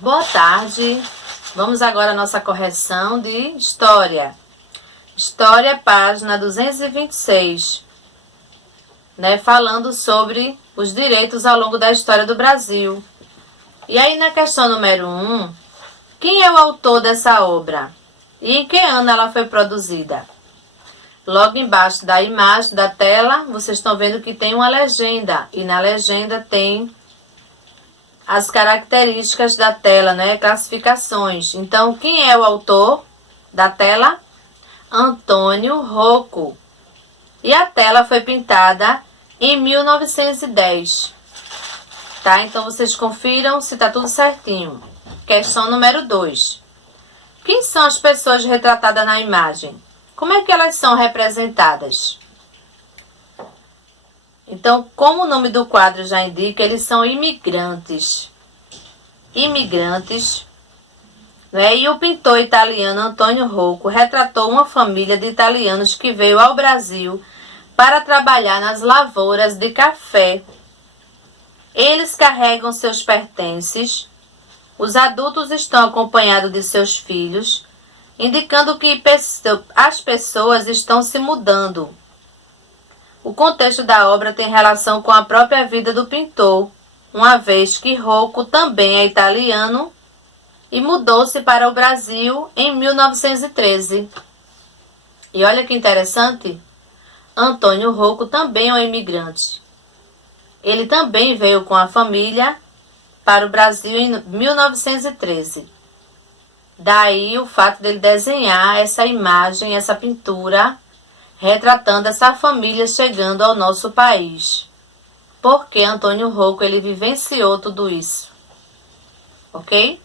Boa tarde. Vamos agora à nossa correção de História. História, página 226. Falando sobre os direitos ao longo da história do Brasil. E aí na questão número 1, quem é o autor dessa obra? E em que ano ela foi produzida? Logo embaixo da imagem da tela, vocês estão vendo que tem uma legenda. E na legenda tem as características da tela, classificações. Então, quem é o autor da tela? Antônio Rocco. E a tela foi pintada em 1910. Tá? Então, vocês confiram se está tudo certinho. Questão número 2. Quem são as pessoas retratadas na imagem? Como é que elas são representadas? Então, como o nome do quadro já indica, eles são imigrantes. E o pintor italiano Antônio Rocco retratou uma família de italianos que veio ao Brasil para trabalhar nas lavouras de café. Eles carregam seus pertences. Os adultos estão acompanhados de seus filhos, indicando que as pessoas estão se mudando. O contexto da obra tem relação com a própria vida do pintor, uma vez que Rocco também é italiano e mudou-se para o Brasil em 1913. E olha que interessante, Antônio Rocco também é um imigrante. Ele também veio com a família para o Brasil em 1913. Daí o fato dele desenhar essa imagem, essa pintura, retratando essa família chegando ao nosso país. Porque Antônio Rocco, ele vivenciou tudo isso. Ok?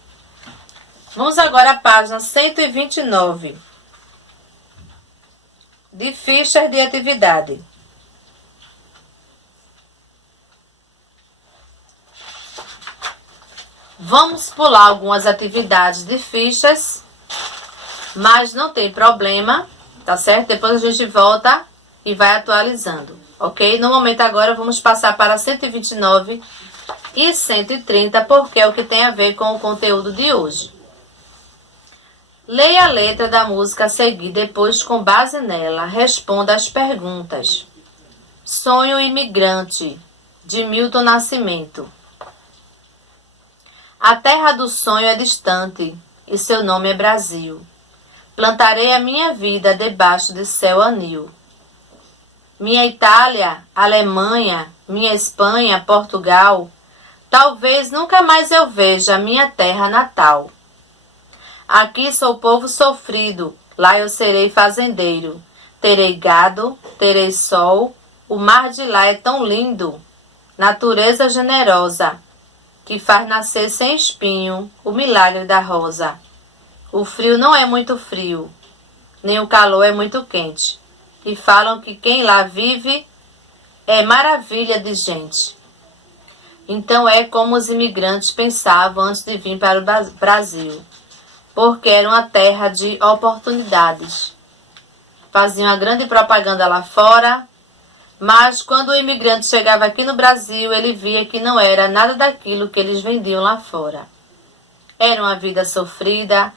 Vamos agora à página 129. De fichas de atividade. Vamos pular algumas atividades de fichas, mas não tem problema, tá certo? Depois a gente volta e vai atualizando, ok? No momento agora vamos passar para 129 e 130, porque é o que tem a ver com o conteúdo de hoje. Leia a letra da música a seguir, depois, com base nela, responda as perguntas. Sonho Imigrante, de Milton Nascimento. A terra do sonho é distante, e seu nome é Brasil. Plantarei a minha vida debaixo de céu anil. Minha Itália, Alemanha, minha Espanha, Portugal, talvez nunca mais eu veja a minha terra natal. Aqui sou povo sofrido, lá eu serei fazendeiro. Terei gado, terei sol, o mar de lá é tão lindo. Natureza generosa, que faz nascer sem espinho o milagre da rosa. O frio não é muito frio, nem o calor é muito quente. E falam que quem lá vive é maravilha de gente. Então é como os imigrantes pensavam antes de vir para o Brasil, porque era uma terra de oportunidades. Faziam uma grande propaganda lá fora, mas quando o imigrante chegava aqui no Brasil, ele via que não era nada daquilo que eles vendiam lá fora. Era uma vida sofrida,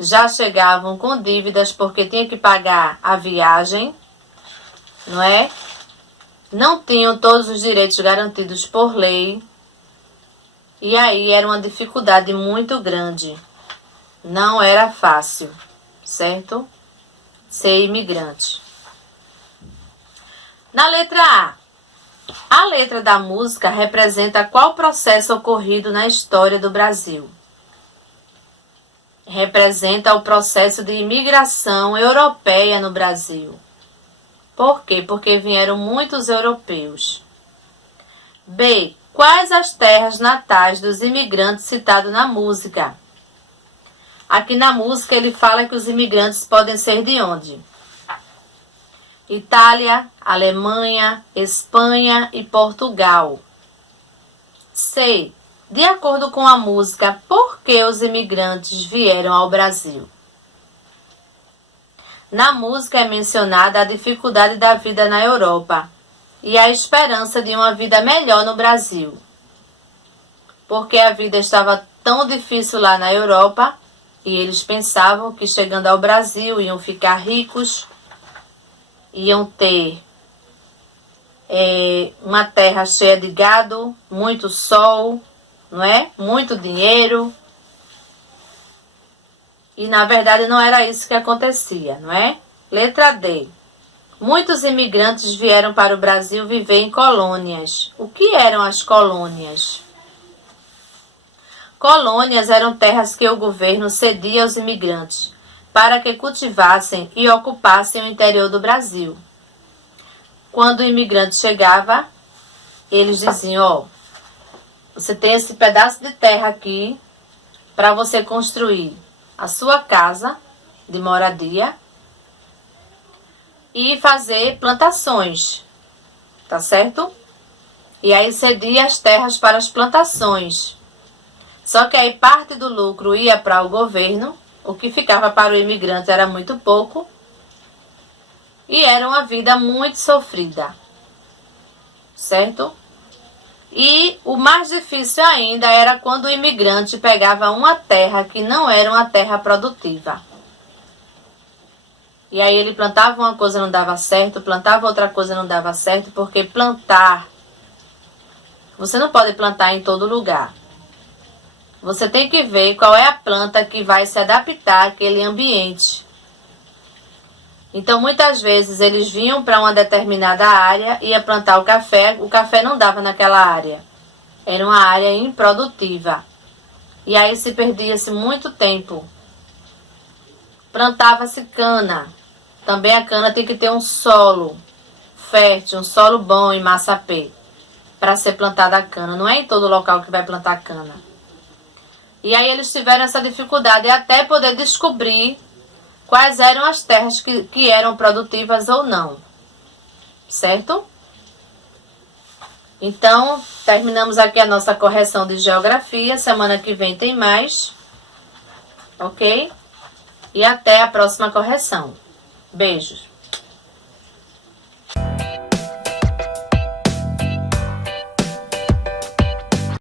já chegavam com dívidas porque tinham que pagar a viagem, não é? Não tinham todos os direitos garantidos por lei, e aí era uma dificuldade muito grande. Não era fácil, certo? Ser imigrante. Na letra A letra da música representa qual processo ocorrido na história do Brasil? Representa o processo de imigração europeia no Brasil. Por quê? Porque vieram muitos europeus. B. Quais as terras natais dos imigrantes citados na música? Aqui na música ele fala que os imigrantes podem ser de onde? Itália, Alemanha, Espanha e Portugal. C. De acordo com a música, por que os imigrantes vieram ao Brasil? Na música é mencionada a dificuldade da vida na Europa e a esperança de uma vida melhor no Brasil. Porque a vida estava tão difícil lá na Europa e eles pensavam que chegando ao Brasil iam ficar ricos, iam ter uma terra cheia de gado, muito sol, não é? Muito dinheiro. E na verdade não era isso que acontecia, não é? Letra D. Muitos imigrantes vieram para o Brasil viver em colônias. O que eram as colônias? Colônias eram terras que o governo cedia aos imigrantes para que cultivassem e ocupassem o interior do Brasil. Quando o imigrante chegava, eles diziam, ó, você tem esse pedaço de terra aqui para você construir a sua casa de moradia e fazer plantações, tá certo? E aí cedia as terras para as plantações. Só que aí parte do lucro ia para o governo, o que ficava para o imigrante era muito pouco, e era uma vida muito sofrida, certo? E o mais difícil ainda era quando o imigrante pegava uma terra que não era uma terra produtiva. E aí ele plantava uma coisa não dava certo, plantava outra coisa não dava certo, porque plantar, você não pode plantar em todo lugar. Você tem que ver qual é a planta que vai se adaptar àquele ambiente. Então, muitas vezes, eles vinham para uma determinada área e ia plantar o café não dava naquela área. Era uma área improdutiva. E aí se perdia-se muito tempo. Plantava-se cana. Também a cana tem que ter um solo fértil, um solo bom em Massapê, para ser plantada a cana. Não é em todo local que vai plantar cana. E aí eles tiveram essa dificuldade até poder descobrir quais eram as terras que eram produtivas ou não. Certo? Então, terminamos aqui a nossa correção de geografia. Semana que vem tem mais. Ok? E até a próxima correção. Beijos.